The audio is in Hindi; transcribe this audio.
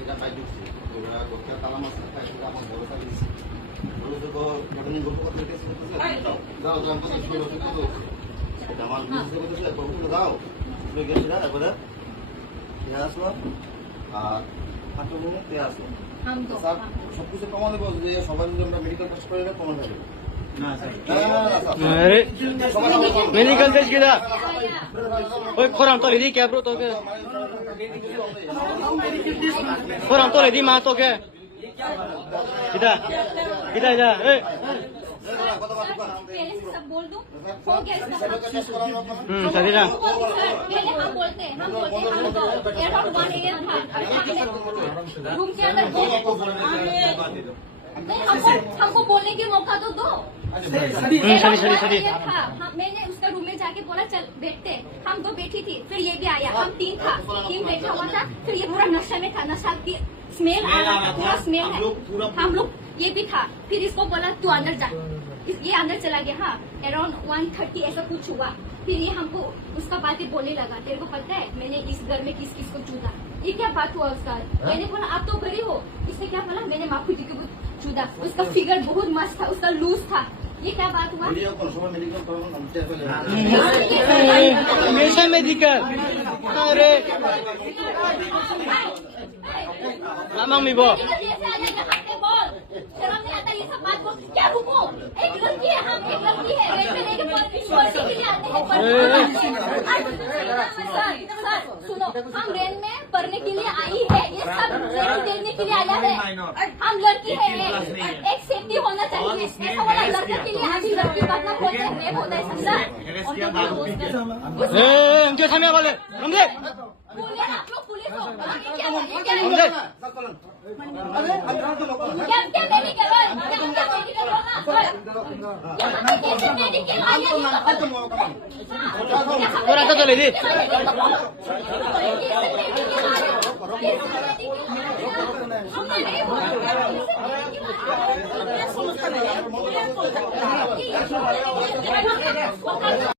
সেটা খাই ঢুকছি ওরা গোটা তালা মাছ খাই সেটা আমার বড় খাই দিচ্ছি বড় তো ঘটনা গল্প কথা কেসে করতেছে যাও যাও কথা শুরু হতে তো এটা আমার বুঝতে করতেছে কবুতর দাও তুমি গেছি না একবারে কে আসলো আর হাতে বলে কে আসলো স্যার সবকিছু কমা দেবো যে সবাই যদি আমরা মেডিকেল টেস্ট করে এটা কমা যাবে अरे मेडिकल टेस्ट किया ओए खोराम तो लेदी क्या ब्रो तो के खोराम तो लेदी मां तो के किदा किदा जा ए पहले से सब बोल दूं हो गया इसका सही ना पहले हम बोलते हम तो एयरपोर्ट 1 AM था रूम के अंदर हमको बोलने के मौका तो दो सही मैंने उसका रूम में जाके बोला चल बैठते हम दो बैठी थी फिर ये भी आया हम तीन बैठा हुआ था फिर ये पूरा नशा में था नशा की स्मेल आ रहा था पूरा स्मेल है हम लोग ये भी था फिर इसको बोला तू अंदर जा ये अंदर चला गया हाँ अराउंड 1:30 ऐसा कुछ हुआ फिर ये हमको उसका बातें बोलने लगा तेरे को पता है मैंने इस घर में किस किस को चूदा ये क्या बात हुआ उसका मैंने बोला आप तो गरीब हो इसने क्या बोला मैंने माखू जी को चूदा उसका फिगर बहुत मस्त था उसका लूज था ये क्या बात हुआ हमेशा मेडिकल अरे मामा मी बो शर्म नहीं आता ये सब बात को क्या रुको एक लड़की है हम एक लड़की है रेट में लेके पढ़ने के लिए आते हैं सर सुनो हम रेन में पढ़ने के लिए आई है ये सब रेट देने के लिए आया है हम लड़की है एक सेफ्टी होना चाहिए ऐसा वाला लड़के के लिए अभी लड़की बात ना बोलते हैं रेप होता है सर ए उनके सामने वाले हमदे बोलिए आप लोग पुलिस हो क्या हमदे क्या मेडिकल थोड़ा सा तो ले दी हम